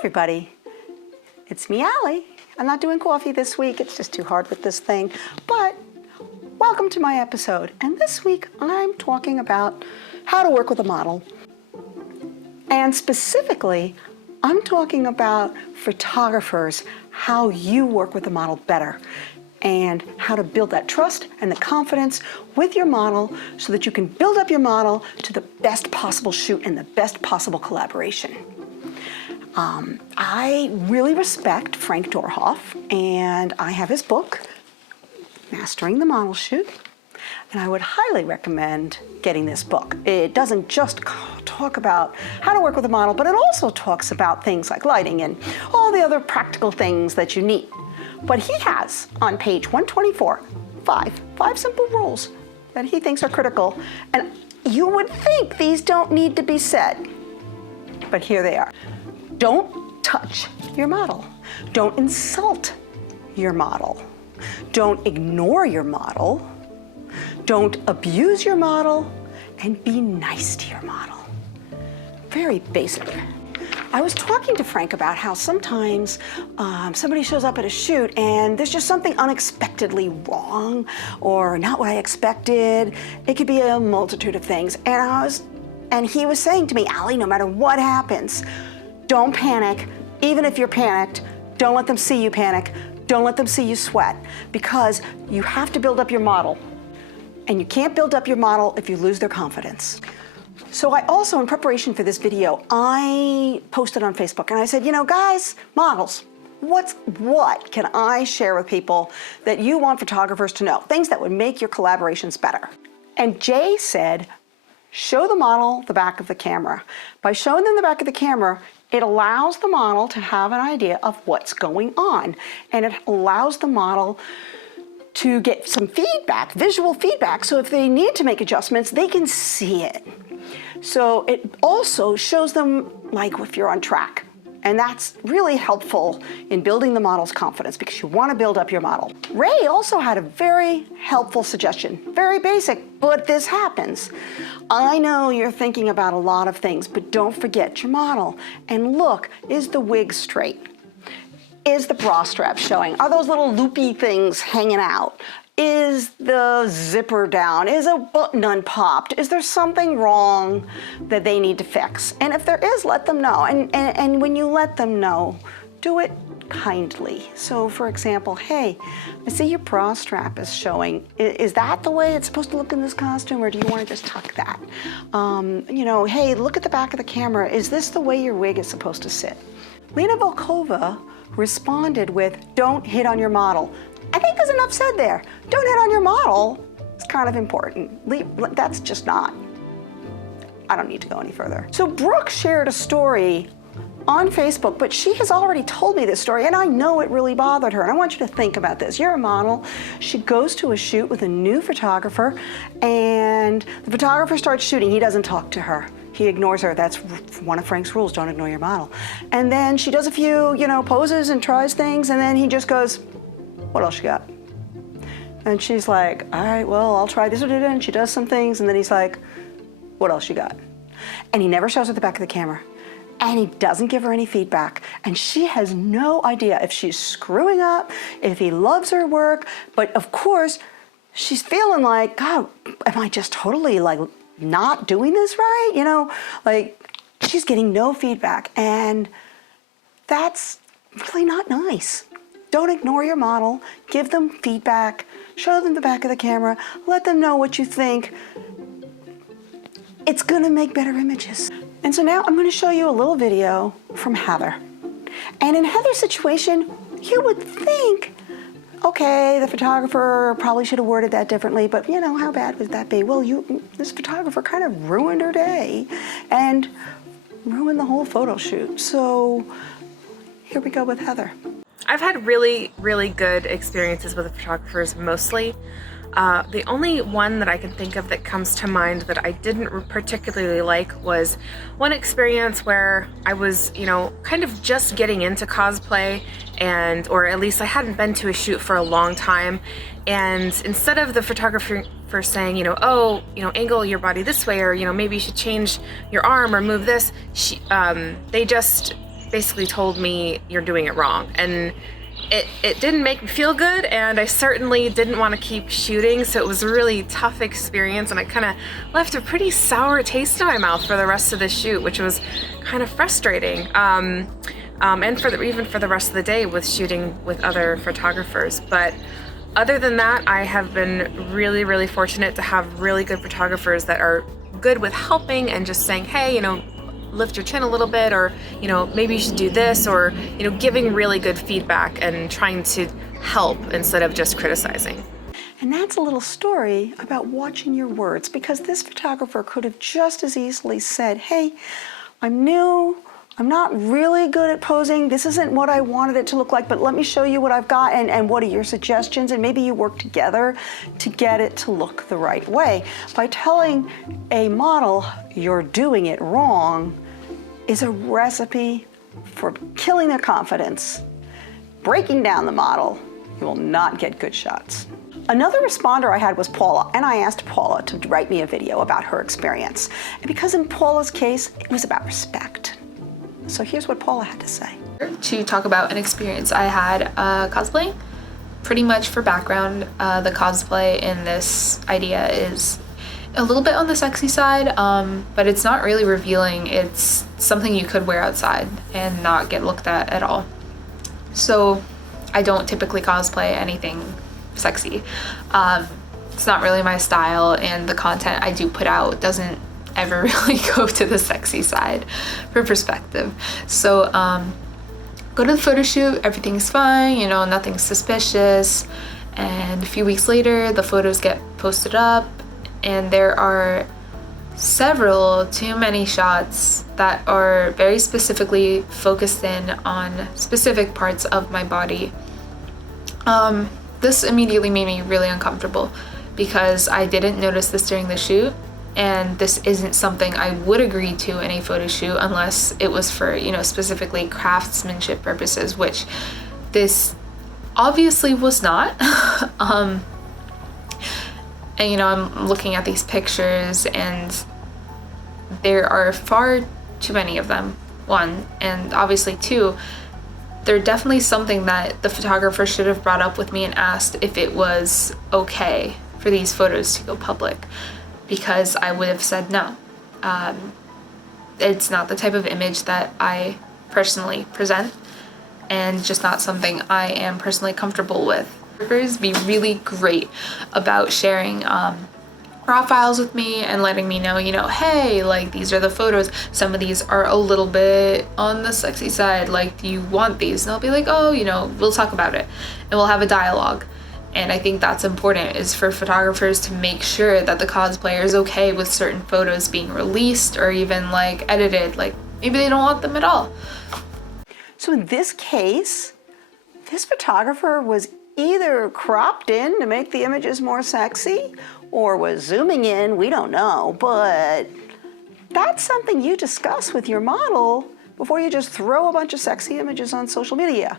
everybody, it's me, Allie. I'm not doing coffee this week, it's just too hard with this thing, but welcome to my episode. And this week I'm talking about how to work with a model. And specifically, I'm talking about photographers, how you work with a model better, and how to build that trust and the confidence with your model so that you can build up your model to the best possible shoot and the best possible collaboration. I really respect Frank Doorhoff, and I have his book, Mastering the Model Shoot, and I would highly recommend getting this book. It doesn't just talk about how to work with a model, but it also talks about things like lighting and all the other practical things that you need. But he has, on page 124, five simple rules that he thinks are critical, and you would think these don't need to be said, but here they are. Don't touch your model. Don't insult your model. Don't ignore your model. Don't abuse your model, and be nice to your model. Very basic. I was talking to Frank about how sometimes somebody shows up at a shoot and there's just something unexpectedly wrong or not what I expected. It could be a multitude of things. And he was saying to me, Allie, no matter what happens, don't panic. Even if you're panicked, don't let them see you panic. Don't let them see you sweat, because you have to build up your model. And you can't build up your model if you lose their confidence. So I also, in preparation for this video, I posted on Facebook and I said, you know, guys, models, what can I share with people that you want photographers to know? Things that would make your collaborations better. And Jay said, show the model the back of the camera. By showing them the back of the camera, it allows the model to have an idea of what's going on. And it allows the model to get some feedback, visual feedback, so if they need to make adjustments, they can see it. So it also shows them like if you're on track. And that's really helpful in building the model's confidence, because you want to build up your model. Ray also had a very helpful suggestion, very basic, but this happens. I know you're thinking about a lot of things, but don't forget your model. And look, is the wig straight? Is the bra strap showing? Are those little loopy things hanging out? Is the zipper down? Is a button unpopped? Is there something wrong that they need to fix? And if there is, let them know. And when you let them know, do it kindly. So for example, hey, I see your bra strap is showing. Is that the way it's supposed to look in this costume, or do you want to just tuck that? You know, hey, look at the back of the camera. Is this the way your wig is supposed to sit? Lena Volkova responded with, don't hit on your model. I think there's enough said there. Don't hit on your model. It's kind of important. That's just not. I don't need to go any further. So Brooke shared a story on Facebook, but she has already told me this story, and I know it really bothered her. And I want you to think about this. You're a model. She goes to a shoot with a new photographer, and the photographer starts shooting. He doesn't talk to her. He ignores her. That's one of Frank's rules, don't ignore your model. And then she does a few, poses and tries things, and then he just goes, what else you got? And she's like, all right, well, I'll try this. And she does some things, and then he's like, what else you got? And he never shows her the back of the camera. And he doesn't give her any feedback. And she has no idea if she's screwing up, if he loves her work. But of course, she's feeling like, God, am I just totally not doing this right? She's getting no feedback. And that's really not nice. Don't ignore your model. Give them feedback. Show them the back of the camera. Let them know what you think. It's gonna make better images. And so now I'm gonna show you a little video from Heather. And in Heather's situation, you would think, okay, the photographer probably should have worded that differently, but how bad would that be? Well, this photographer kind of ruined her day and ruined the whole photo shoot. So here we go with Heather. I've had really, really good experiences with the photographers mostly. The only one that I can think of that comes to mind that I didn't particularly like was one experience where I was, kind of just getting into cosplay, or at least I hadn't been to a shoot for a long time. And instead of the photographer saying, angle your body this way, or, maybe you should change your arm or move this, they just basically told me you're doing it wrong. And it didn't make me feel good, and I certainly didn't want to keep shooting, so it was a really tough experience, and I kind of left a pretty sour taste in my mouth for the rest of the shoot, which was kind of frustrating. And even for the rest of the day with shooting with other photographers. But other than that, I have been really, really fortunate to have really good photographers that are good with helping and just saying, hey, you know, lift your chin a little bit, or, you know, maybe you should do this, or, you know, giving really good feedback and trying to help instead of just criticizing. And that's a little story about watching your words, because this photographer could have just as easily said, hey, I'm new, I'm not really good at posing, this isn't what I wanted it to look like, but let me show you what I've got, and what are your suggestions, and maybe you work together to get it to look the right way. By telling a model you're doing it wrong is a recipe for killing their confidence, breaking down the model. You will not get good shots. Another responder I had was Paula, and I asked Paula to write me a video about her experience. And because in Paula's case, it was about respect. So here's what Paula had to say. To talk about an experience I had cosplaying. Pretty much for background, the cosplay in this idea is a little bit on the sexy side, but it's not really revealing. It's something you could wear outside and not get looked at all. So I don't typically cosplay anything sexy. It's not really my style, and the content I do put out doesn't ever really go to the sexy side for perspective. So go to the photo shoot, everything's fine, you know, nothing's suspicious, and a few weeks later the photos get posted up, and there are several too many shots that are very specifically focused in on specific parts of my body. This immediately made me really uncomfortable because I didn't notice this during the shoot, and this isn't something I would agree to in a photo shoot unless it was for, you know, specifically craftsmanship purposes, which this obviously was not. And you know, I'm looking at these pictures and there are far too many of them, one, and obviously two, they're definitely something that the photographer should have brought up with me and asked if it was okay for these photos to go public, because I would have said no. It's not the type of image that I personally present, and just not something I am personally comfortable with. Photographers be really great about sharing raw files with me and letting me know, you know, hey, like, these are the photos. Some of these are a little bit on the sexy side. Like, do you want these? And I'll be like, oh, you know, we'll talk about it, and we'll have a dialogue. And I think that's important, is for photographers to make sure that the cosplayer is okay with certain photos being released or even like edited. Like, maybe they don't want them at all. So in this case, this photographer was either cropped in to make the images more sexy or was zooming in, we don't know, but that's something you discuss with your model before you just throw a bunch of sexy images on social media.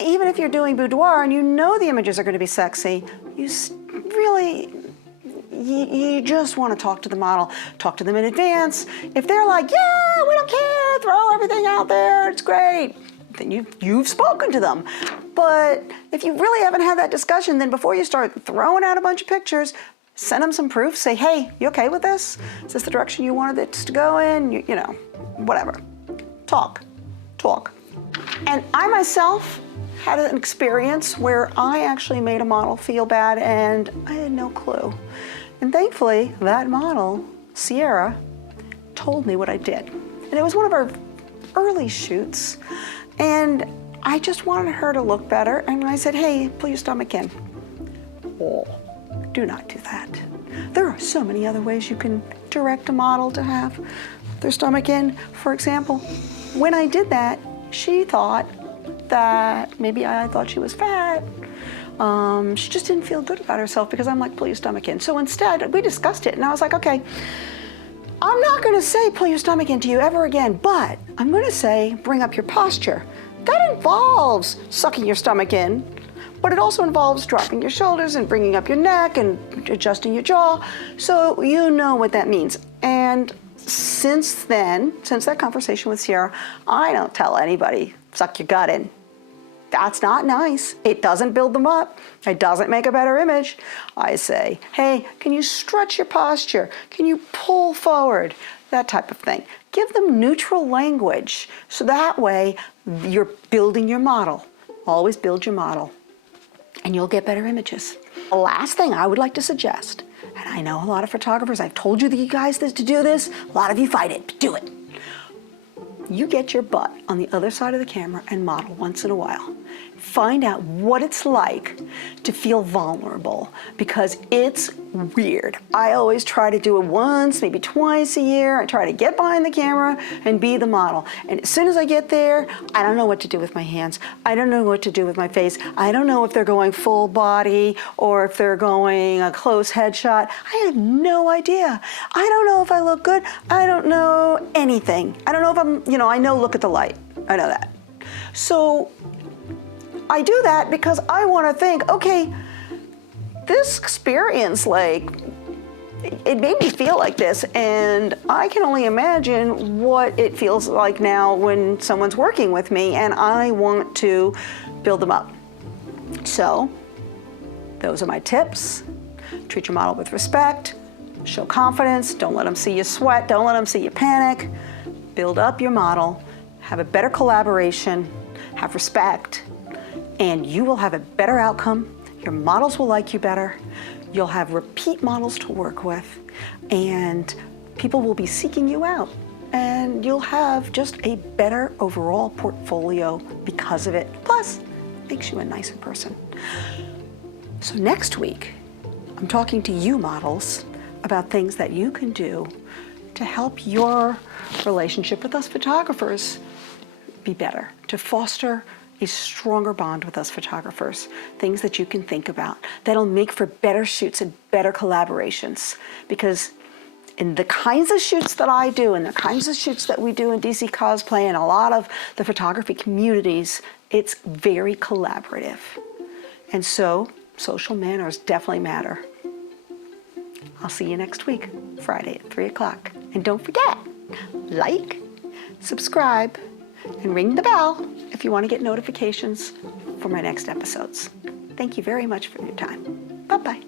Even if you're doing boudoir and you know the images are going to be sexy, you just want to talk to the model, talk to them in advance. If they're like, yeah, we don't care, throw everything out there, it's great, then you've spoken to them. But if you really haven't had that discussion, then before you start throwing out a bunch of pictures, send them some proof. Say, hey, you okay with this? Is this the direction you wanted it to go in? You know, whatever. Talk. And I myself had an experience where I actually made a model feel bad and I had no clue. And thankfully, that model, Sierra, told me what I did. And it was one of our early shoots, and I just wanted her to look better, and I said, hey, pull your stomach in. Oh, do not do that. There are so many other ways you can direct a model to have their stomach in. For example, when I did that, she thought that maybe I thought she was fat. She just didn't feel good about herself because I'm like, pull your stomach in. So instead, we discussed it, and I was like, okay, I'm not gonna say pull your stomach in to you ever again, but I'm gonna say bring up your posture. That involves sucking your stomach in, but it also involves dropping your shoulders and bringing up your neck and adjusting your jaw, so you know what that means. And since then, since that conversation with Sierra, I don't tell anybody, suck your gut in. That's not nice. It doesn't build them up. It doesn't make a better image. I say, hey, can you stretch your posture? Can you pull forward? That type of thing. Give them neutral language, so that way you're building your model. Always build your model, and you'll get better images. The last thing I would like to suggest, and I know a lot of photographers, I've told you guys to do this, a lot of you fight it, but do it. You get your butt on the other side of the camera and model once in a while. Find out what it's like to feel vulnerable, because it's weird. I always try to do it once, maybe twice a year. I try to get behind the camera and be the model. And as soon as I get there, I don't know what to do with my hands. I don't know what to do with my face. I don't know if they're going full body or if they're going a close headshot. I have no idea. I don't know if I look good. I don't know anything. I don't know if I'm, I know look at the light. I know that. So I do that because I want to think, okay, this experience, it made me feel like this, and I can only imagine what it feels like now when someone's working with me, and I want to build them up. So those are my tips. Treat your model with respect, show confidence, don't let them see you sweat, don't let them see you panic. Build up your model, have a better collaboration, have respect, and you will have a better outcome. Your models will like you better. You'll have repeat models to work with, and people will be seeking you out. And you'll have just a better overall portfolio because of it. Plus, it makes you a nicer person. So next week, I'm talking to you models about things that you can do to help your relationship with us photographers be better, to foster a stronger bond with us photographers, things that you can think about that'll make for better shoots and better collaborations. Because in the kinds of shoots that I do and the kinds of shoots that we do in DC Cosplay and a lot of the photography communities, it's very collaborative. And so social manners definitely matter. I'll see you next week, Friday at 3 o'clock. And don't forget, like, subscribe, and ring the bell if you want to get notifications for my next episodes. Thank you very much for your time. Bye-bye.